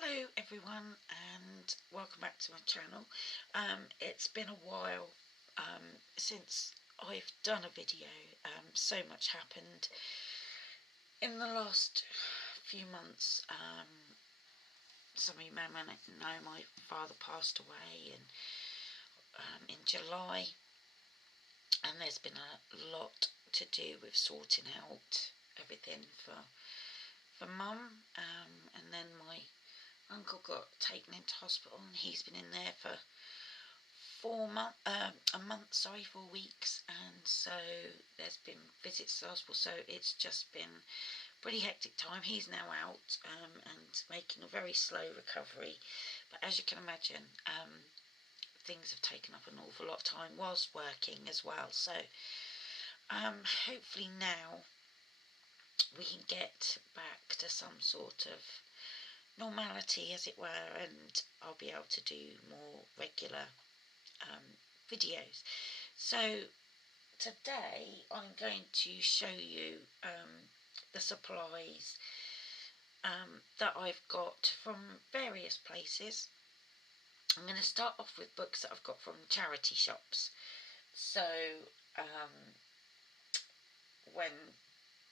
Hello everyone and welcome back to my channel. It's been a while since I've done a video. So much happened in the last few months. Some of you may know my father passed away in July, and there's been a lot to do with sorting out everything for Mum, and then my uncle got taken into hospital and he's been in there for 4 weeks, and so there's been visits to the hospital, so it's just been pretty hectic time. He's now out and making a very slow recovery, but as you can imagine, things have taken up an awful lot of time whilst working as well, so hopefully now we can get back to some sort of normality, as it were, and I'll be able to do more regular videos. So today I'm going to show you the supplies that I've got from various places. I'm going to start off with books that I've got from charity shops. So when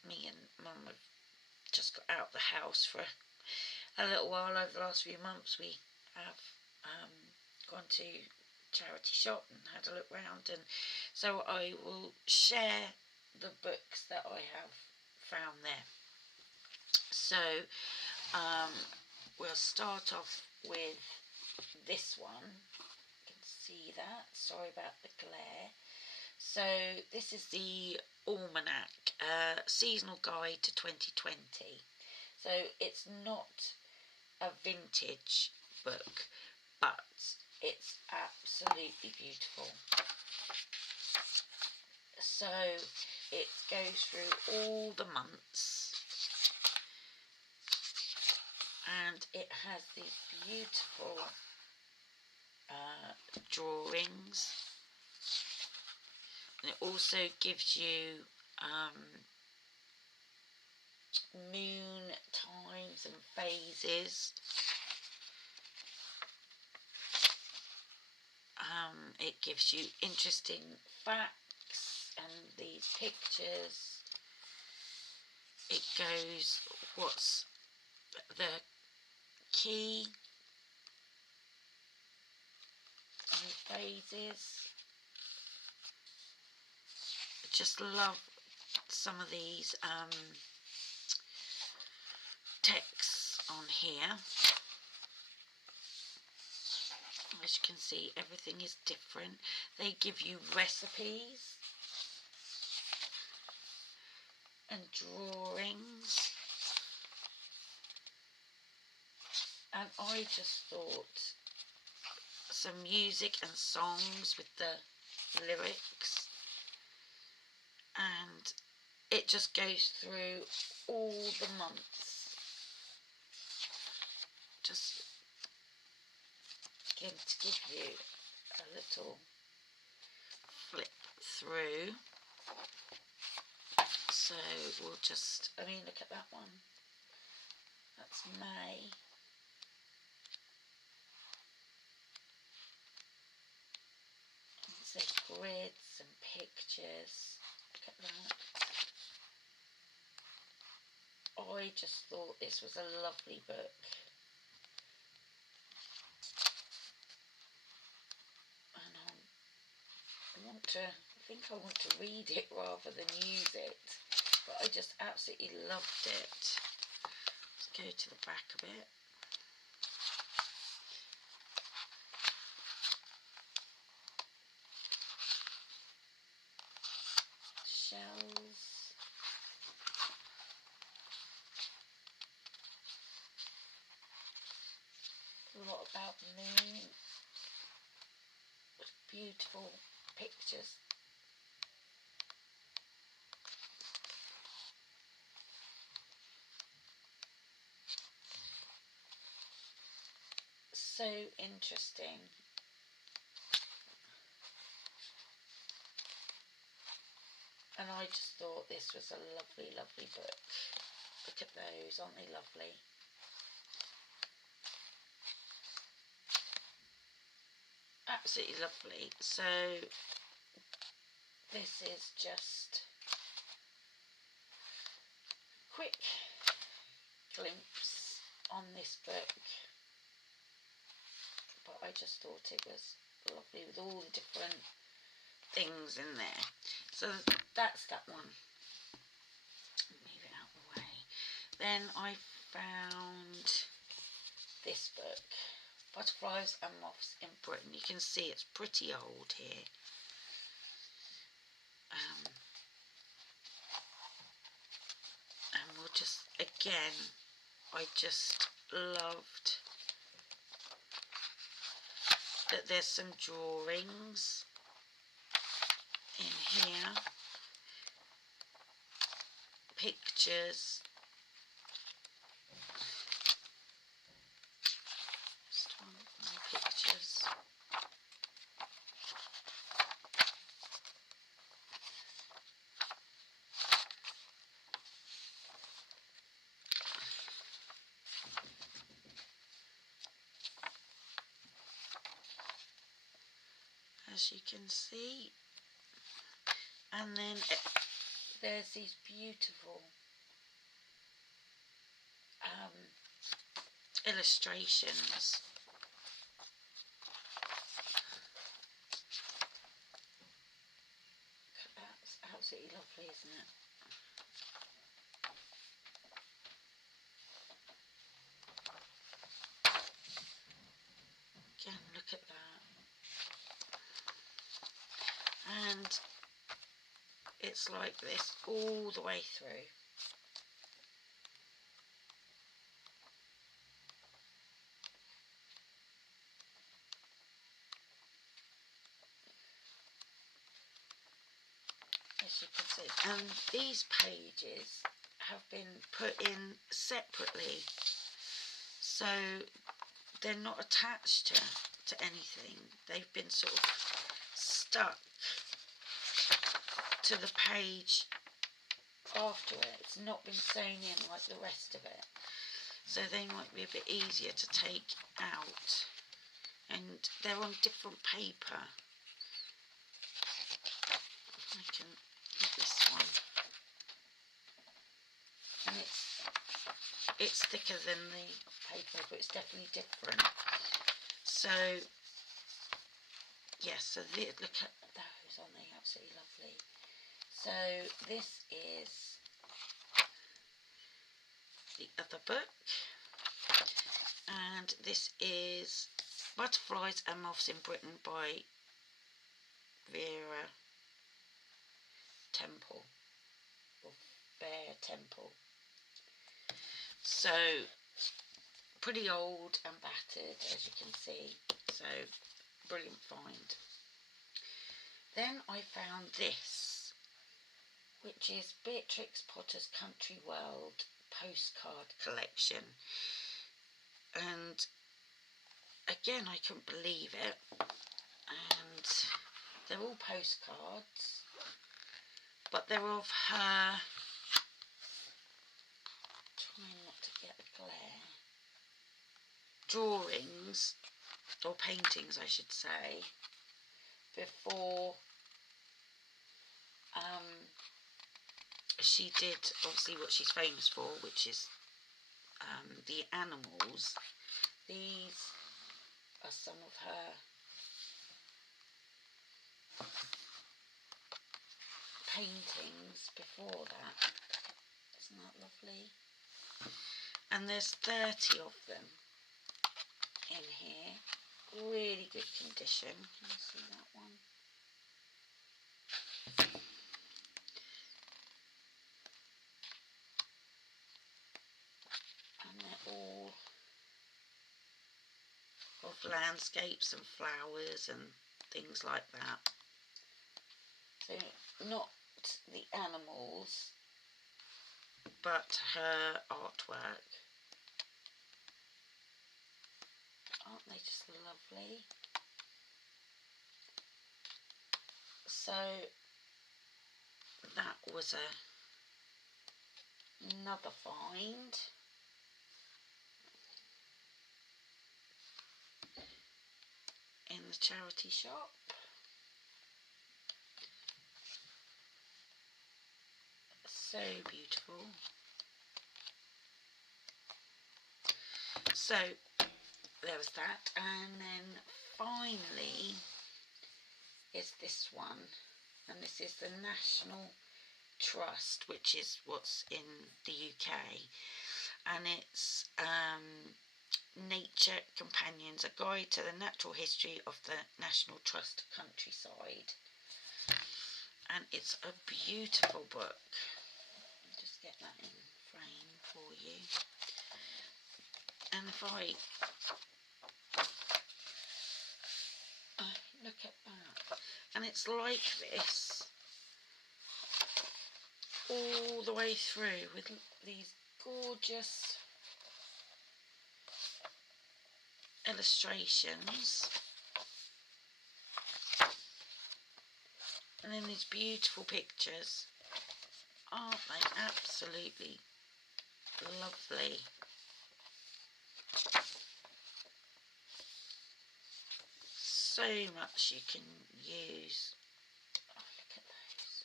me and Mum have just got out of the house for a little while over the last few months, we have gone to charity shop and had a look round, and so I will share the books that I have found there. So we'll start off with this one. You can see that, sorry about the glare. So this is the Almanac, Seasonal Guide to 2020. So it's not a vintage book, but it's absolutely beautiful. So it goes through all the months, and it has these beautiful drawings, and it also gives you moon times and phases. It gives you interesting facts and these pictures. It goes what's the key and phases. I just love some of these texts on here. As you can see, everything is different. They give you recipes and drawings, and I just thought some music and songs with the lyrics, and it just goes through all the months. Just going to give you a little flip through. So we'll just, look at that one. That's May. And it says grids and pictures. Look at that. I just thought this was a lovely book. And I think I want to read it rather than use it, but I just absolutely loved it. Let's go to the back a bit. Shells. A lot about the moon. With beautiful pictures. So interesting. And I just thought this was a lovely, lovely book. Look at those, aren't they lovely? absolutely lovely. So this is just a quick glimpse on this book, but I just thought it was lovely with all the different things in there. So that's that one. Move it out of the way. Then I found this book, Butterflies and Moths in Britain. You can see it's pretty old here. And we'll just, again, I just loved that there's some drawings in here, pictures, pictures. As you can see, and then there's these beautiful illustrations. That's absolutely lovely, isn't it? Again, look at that. And it's like this all the way through. As you can see. And these pages have been put in separately, so they're not attached to anything. They've been sort of stuck to the page after it. It's not been sewn in like the rest of it, so they might be a bit easier to take out, and they're on different paper. I can get this one, and it's thicker than the paper, but it's definitely different. So yes, so look at those, aren't they absolutely lovely? So this is the other book, and this is Butterflies and Moths in Britain by Vera Temple, or Bear Temple. So pretty old and battered, as you can see, so brilliant find. Then I found this, which is Beatrix Potter's Country World postcard collection, and again I couldn't believe it, and they're all postcards, but they're of her, trying not to get a glare, drawings, or paintings I should say, before she did obviously what she's famous for, which is the animals. These are some of her paintings before that. Isn't that lovely? And there's 30 of them in here. Really good condition. Can you see that one? And they're all of landscapes and flowers and things like that. So not the animals, but her artwork. Aren't they just lovely? So that was another find. In the charity shop. So beautiful. So there was that, and then finally is this one, and this is the National Trust, which is what's in the UK, and it's Nature Companions, a guide to the natural history of the National Trust countryside, and it's a beautiful book. I'll just get that in frame for you. And if I look at that, and it's like this all the way through with these gorgeous illustrations, and then these beautiful pictures. Aren't they absolutely lovely? So much you can use. Oh, look at those.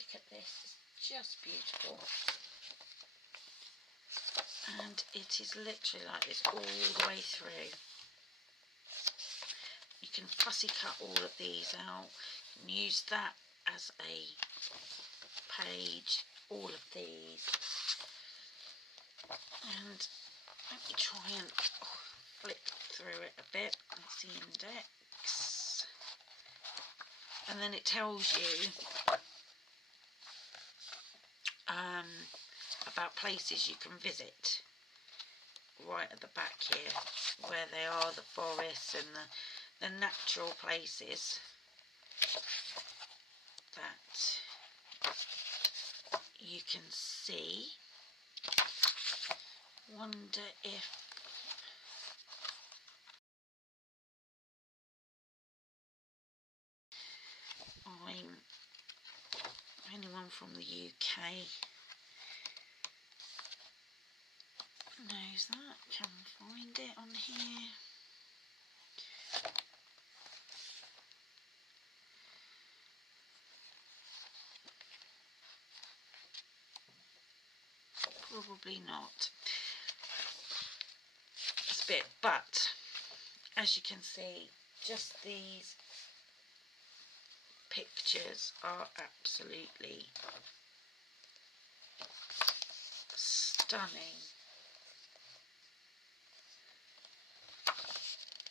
Look at this. It's just beautiful. And it is literally like this all the way through. You can fussy cut all of these out. You can use that as a page, all of these. And let me try and flick through it a bit. That's the index. And then it tells you about places you can visit right at the back here, where they are, the forests and the natural places that you can see. Wonder if anyone from the UK knows that, can find it on here. Probably not. It's a bit, but as you can see, just these pictures are absolutely stunning.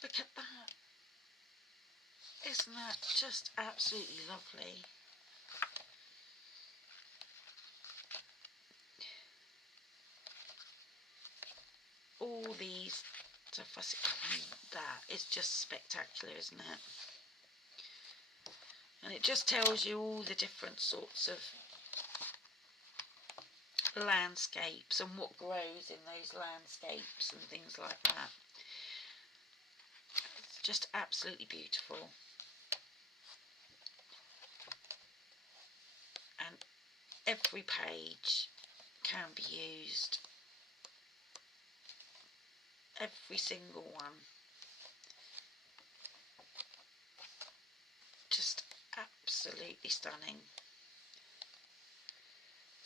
Look at that. Isn't that just absolutely lovely? All these to fussy, that is just spectacular, isn't it? And it just tells you all the different sorts of landscapes and what grows in those landscapes and things like that. It's just absolutely beautiful. And every page can be used. Every single one. Just absolutely stunning.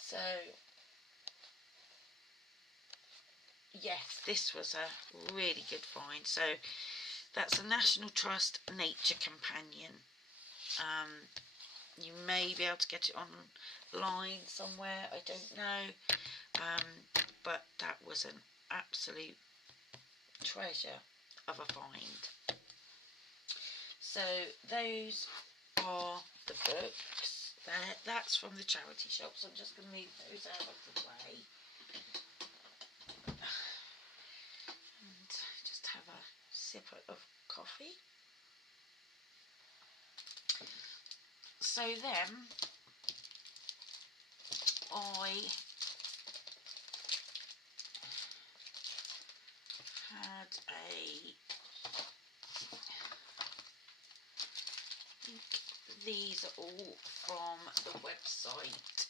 So yes, this was a really good find. So that's a National Trust Nature Companion. You may be able to get it online somewhere, I don't know, but that was an absolute treasure of a find. So those are the books. That's from the charity shop, so I'm just going to move those out of the way and just have a sip of coffee. So then I had I think these are all from the website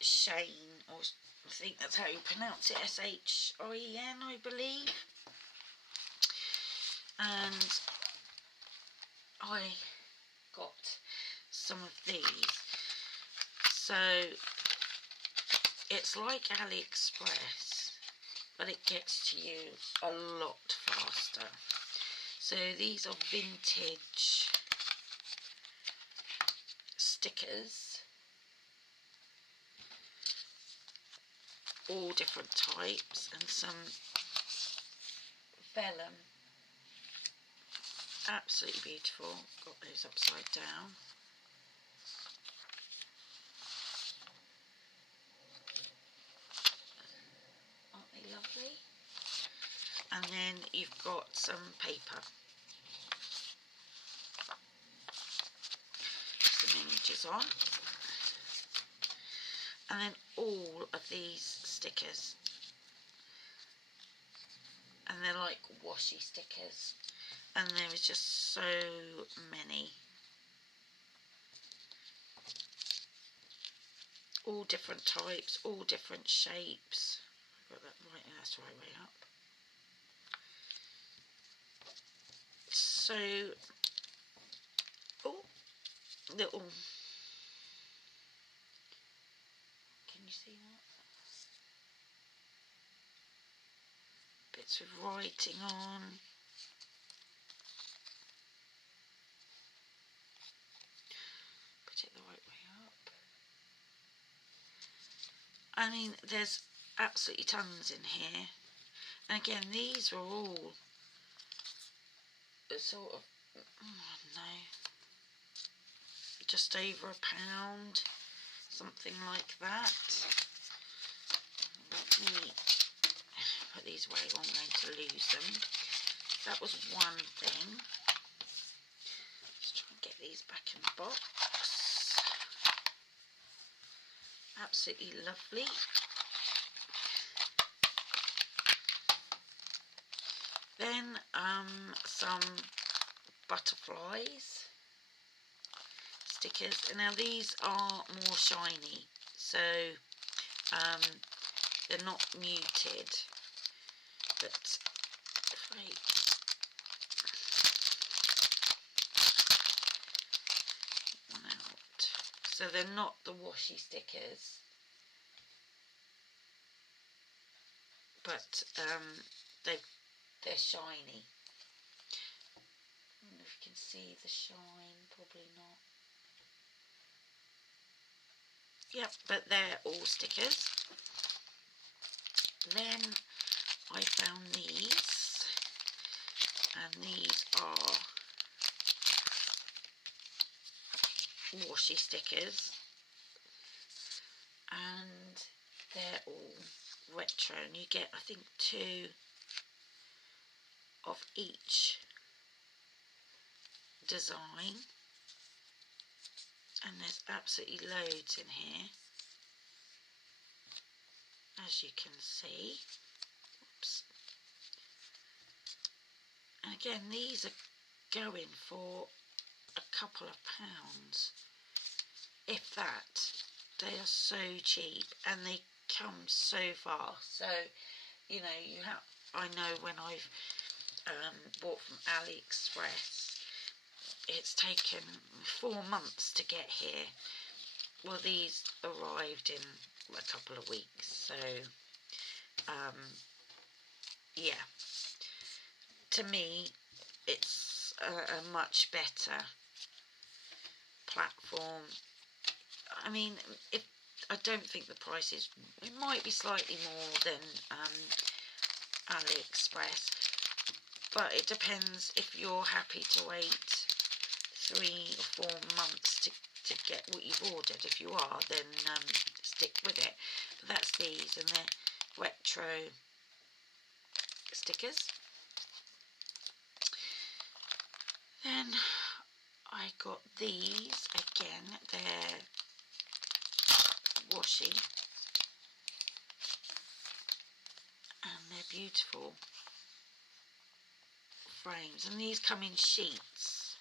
Shane, or I think that's how you pronounce it, S-H-I-E-N, I believe. and I got some of these. So it's like AliExpress, but it gets to you a lot faster. So these are vintage stickers, all different types, and some vellum. Absolutely beautiful. Got those upside down. Aren't they lovely? And then you've got some paper. Some images on. And then all of these stickers. And they're like washi stickers. And there is just so many. All different types, all different shapes. Got that right, that's the right way up. So, oh, little, can you see that? Bits with writing on. Put it the right way up. I mean, there's absolutely tons in here. And again, these were all sort of, I don't know, just over £1, something like that. Let me put these away or I'm going to lose them. That was one thing. Let's try and get these back in the box. Absolutely lovely. Then some butterflies stickers. And now these are more shiny, so they're not muted. But if I get one out, so they're not the washi stickers, but they're shiny. I don't know if you can see the shine, probably not. Yep, but they're all stickers. Then I found these, and these are washi stickers, and they're all retro, and you get, I think, 2 of each design, and there's absolutely loads in here, as you can see. Oops. And again, these are going for a couple of £, if that. They are so cheap, and they come so fast. So, you know, I know when I've bought from AliExpress, it's taken 4 months to get here. Well, these arrived in a couple of weeks, so yeah, to me it's a much better platform. I mean, I don't think the price is, it might be slightly more than AliExpress, but it depends if you're happy to wait 3 or 4 months to get what you've ordered. If you are, then stick with it. But that's these, and they're retro stickers. Then I got these again. They're washi, and they're beautiful frames, and these come in sheets,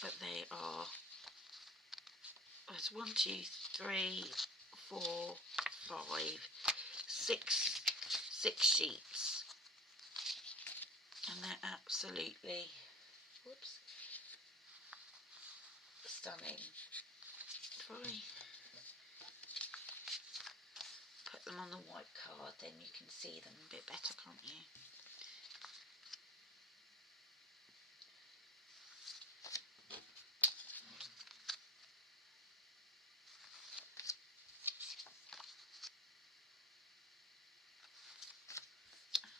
but they are, there's 1, 2, 3, 4, 5, 6 sheets, and they're absolutely, whoops, stunning. If I put them on the white card, then you can see them a bit better, can't you?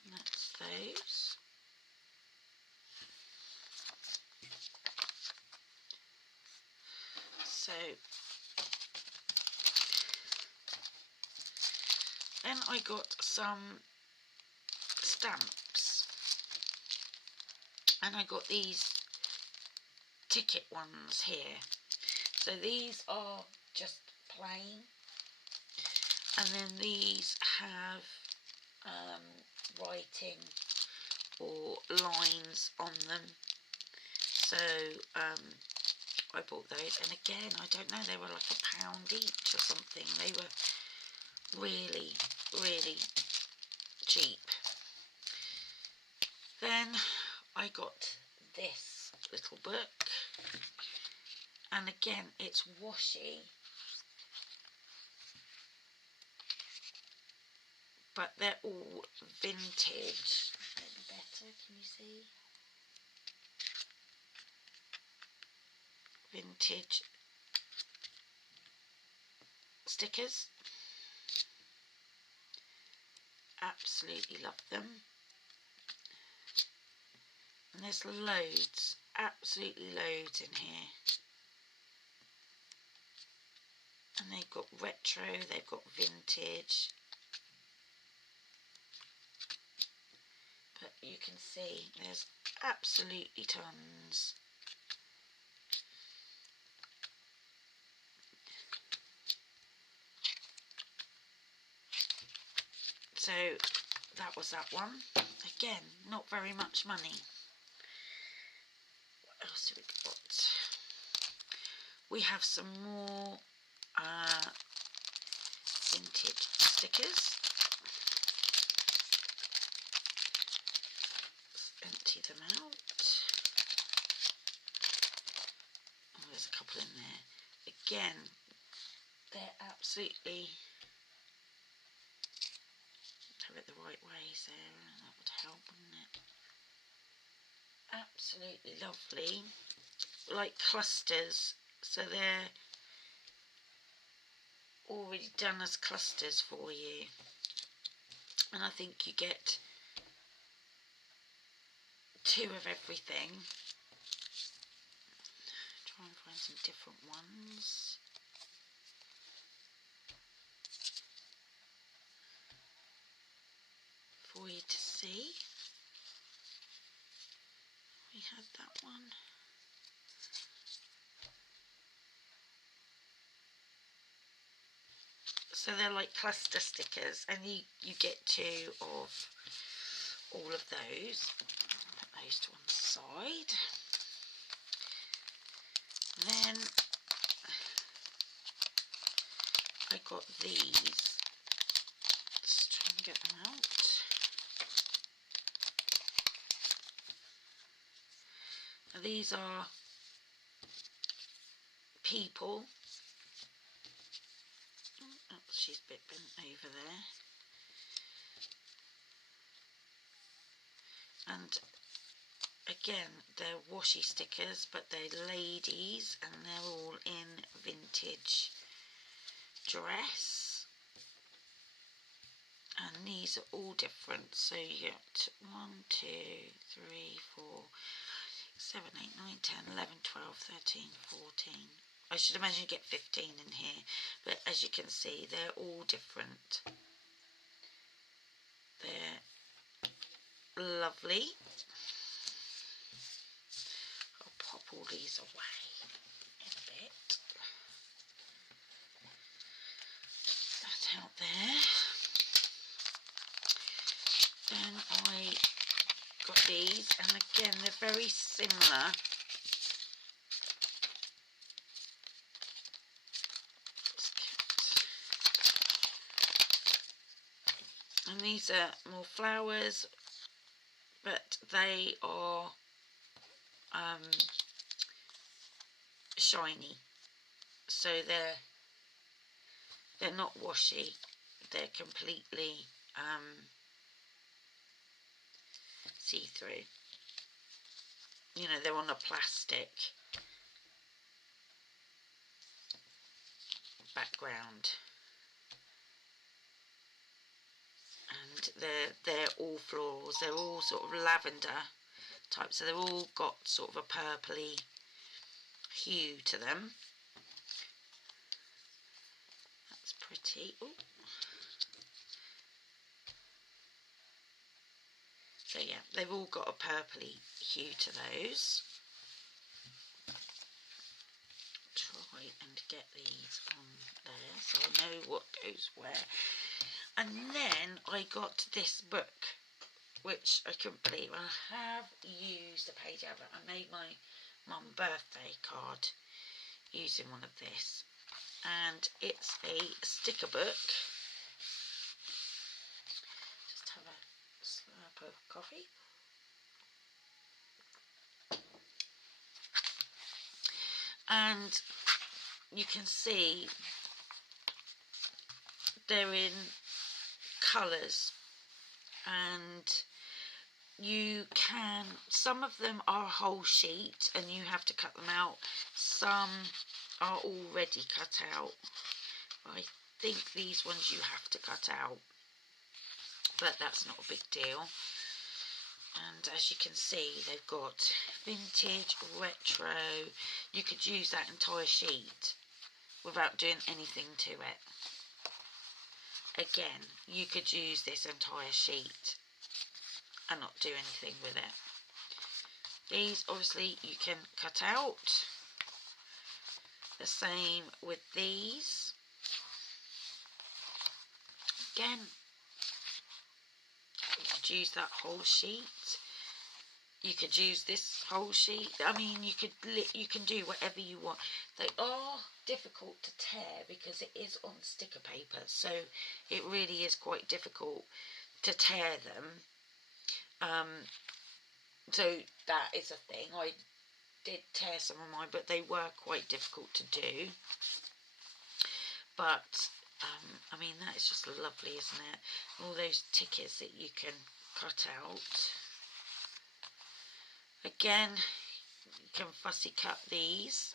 And that's those. So then I got some stamps, and I got these ticket ones here. So these are just plain, and then these have writing or lines on them. So I bought those, and again, I don't know, they were like £1 each or something. They were really, really cheap. Then I got this little book, and again, it's washi, but they're all vintage. Maybe better, can you see? Vintage stickers. Absolutely love them. And there's loads, absolutely loads in here. And they've got retro, they've got vintage. But you can see there's absolutely tons. So that was that one. Again, not very much money. What else have we got? We have some more vintage stickers. Let's empty them out. Oh, there's a couple in there. Again, they're absolutely, have it the right way, Sarah, that would help, wouldn't it? Absolutely lovely, like clusters, so they're already done as clusters for you, and I think you get 2 of everything. Try and find some different ones. For you to see. We had that one. So they're like cluster stickers, and you get 2 of all of those. Put those to one side. Then I got these. Let's try and get them out. Now these are people. Oh, she's a bit bent over there. And again, they're washi stickers, but they're ladies, and they're all in vintage dress. And these are all different, so you get 1, 2, 3, 4, 7, 8, 9, 10, 11, 12, 13, 14. I should imagine you get 15 in here, but as you can see, they're all different. They're lovely. I'll pop all these away in a bit. That out there. Then I got these, and again, they're very similar. And these are more flowers, but they are shiny, so they're not washy, they're completely see-through. You know, they're on a plastic background, and they're all florals. They're all sort of lavender type, so they've all got sort of a purpley hue to them. That's pretty. Ooh. So yeah, they've all got a purpley hue to those. Try and get these on there so I know what goes where. And then I got this book, which I couldn't believe. I have used a page out of it. I made my mum birthday card using one of this, and it's a sticker book. Just have a slurp of coffee. And you can see they're in colours, and you can, some of them are a whole sheet and you have to cut them out. Some are already cut out. I think these ones you have to cut out, but that's not a big deal. And as you can see, they've got vintage, retro. You could use that entire sheet without doing anything to it. Again, you could use this entire sheet and not do anything with it. These obviously you can cut out. The same with these. Again, you could use that whole sheet. You could use this whole sheet. I mean, you can do whatever you want. They are difficult to tear because it is on sticker paper, so it really is quite difficult to tear them. So that is a thing. I did tear some of mine, but they were quite difficult to do. But I mean, that is just lovely, isn't it? All those tickets that you can cut out. Again, you can fussy cut these.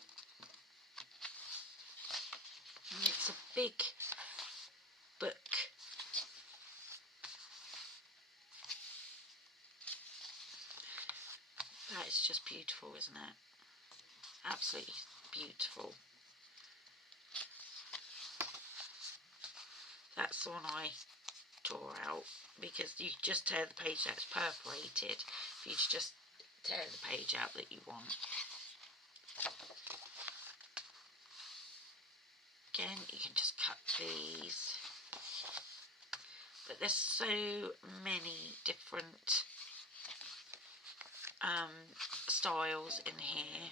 And it's a big book. That is just beautiful, isn't it? Absolutely beautiful. That's the one I tore out because you just tear the page out. It's perforated. You just tear the page out that you want. Again, you can just cut these. But there's so many different styles in here.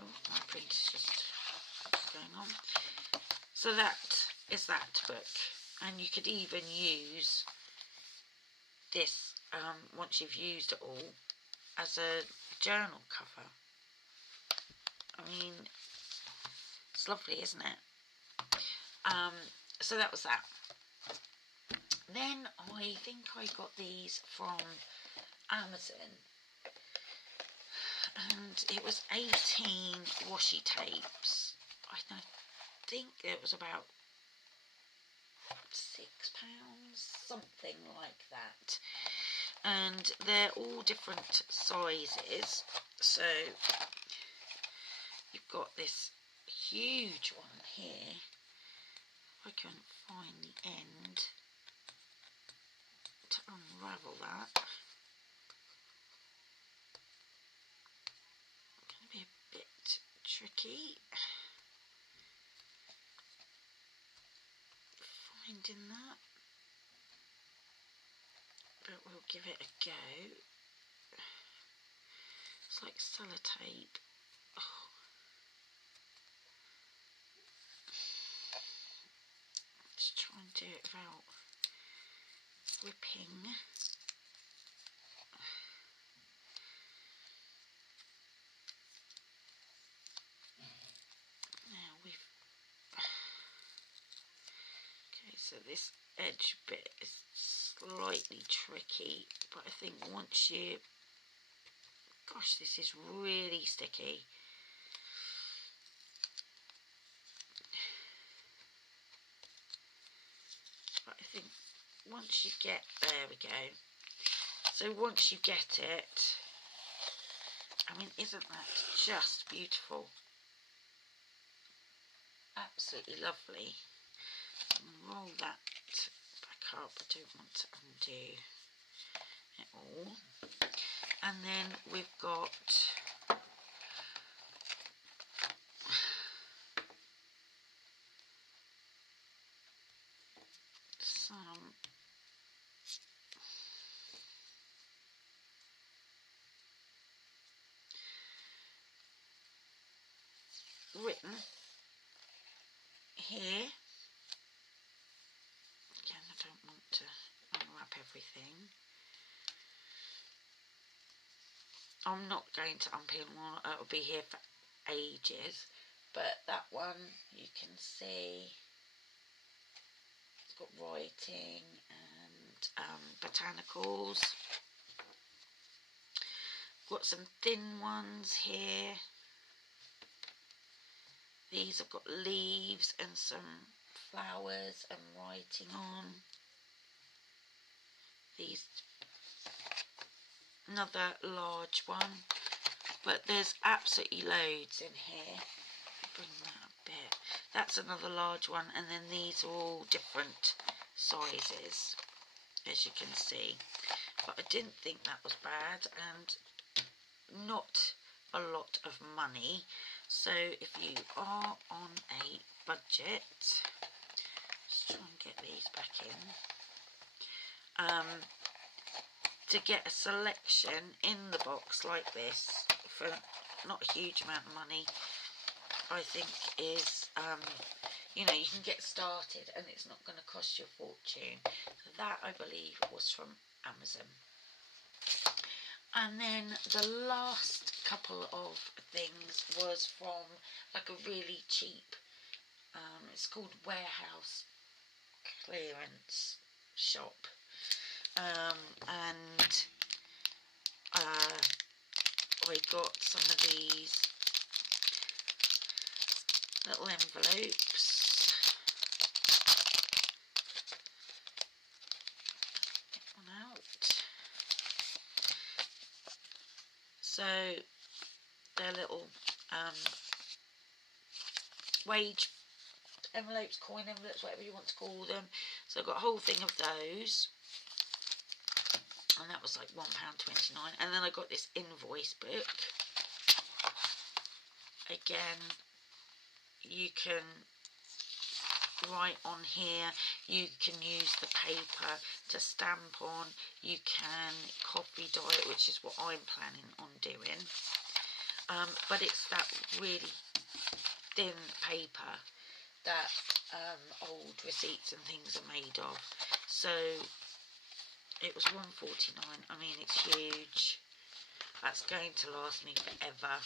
Oh, my printer's just going on. So that is that book, and you could even use this once you've used it all as a journal cover. I mean, it's lovely, isn't it? So that was that. Then I think I got these from Amazon, and it was 18 washi tapes. I think it was about £6, something like that. And they're all different sizes. So you've got this huge one here. I can find the end to unravel that. Going to be a bit tricky finding that, but we'll give it a go. It's like sellotape. Oh. Let's try and do it without ripping. So this edge bit is slightly tricky, but I think once you, gosh, this is really sticky. But I think once you get, there we go. So once you get it, I mean, isn't that just beautiful? Absolutely lovely. Roll that back up. I don't want to undo it all. And then we've got some written here. Again, I don't want to unwrap everything. I'm not going to unpeel one, it'll be here for ages, but that one you can see it's got writing and botanicals. Got some thin ones here. These have got leaves and some flowers and writing on. These, another large one, but there's absolutely loads in here. Bring that a bit. That's another large one, and then these are all different sizes, as you can see. But I didn't think that was bad, and not a lot of money. So if you are on a budget, let's try and get these back in. To get a selection in the box like this for not a huge amount of money, I think is, you know, you can get started and it's not going to cost you a fortune. So that, I believe, was from Amazon. And then the last couple of things was from like a really cheap, it's called Warehouse Clearance Shop. And I got some of these little envelopes. Get one out. So they're little wage envelopes, coin envelopes, whatever you want to call them. So I got a whole thing of those. And that was like £1.29. And then I got this invoice book. Again, you can write on here. You can use the paper to stamp on. You can copy dye it, which is what I'm planning on doing. But it's that really thin paper that old receipts and things are made of. So it was £1.49. I mean, it's huge. That's going to last me forever.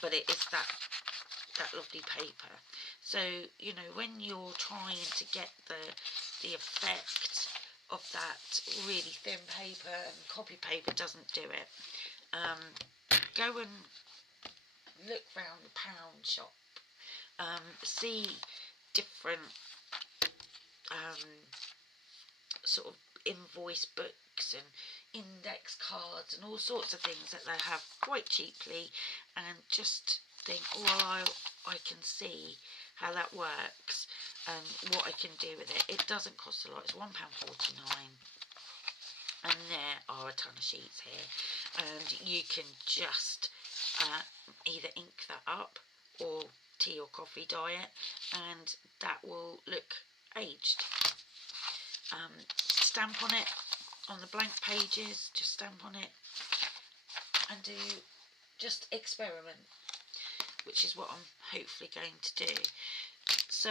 But it is that lovely paper. So, you know, when you're trying to get the effect of that really thin paper, and copy paper doesn't do it, go and look round the pound shop. See different sort of invoice books and index cards and all sorts of things that they have quite cheaply, and just think, well, I can see how that works and what I can do with it. It doesn't cost a lot. It's £1.49, and there are a ton of sheets here, and you can just either ink that up or tea or coffee dye it, and that will look aged. Stamp on it, on the blank pages, just stamp on it and do, just experiment, which is what I'm hopefully going to do. So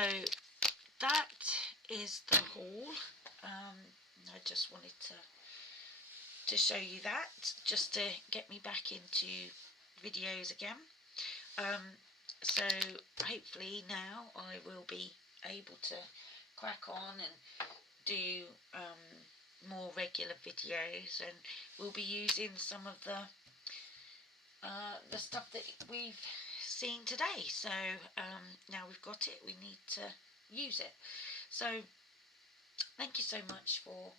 that is the haul. I just wanted to show you that, just to get me back into videos again. So hopefully now I will be able to crack on and do more regular videos, and we'll be using some of the stuff that we've seen today. So now we've got it, we need to use it. So thank you so much for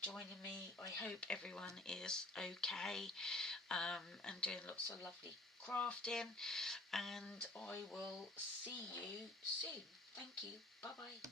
joining me. I hope everyone is okay and doing lots of lovely crafting, and I will see you soon. Thank you. Bye bye.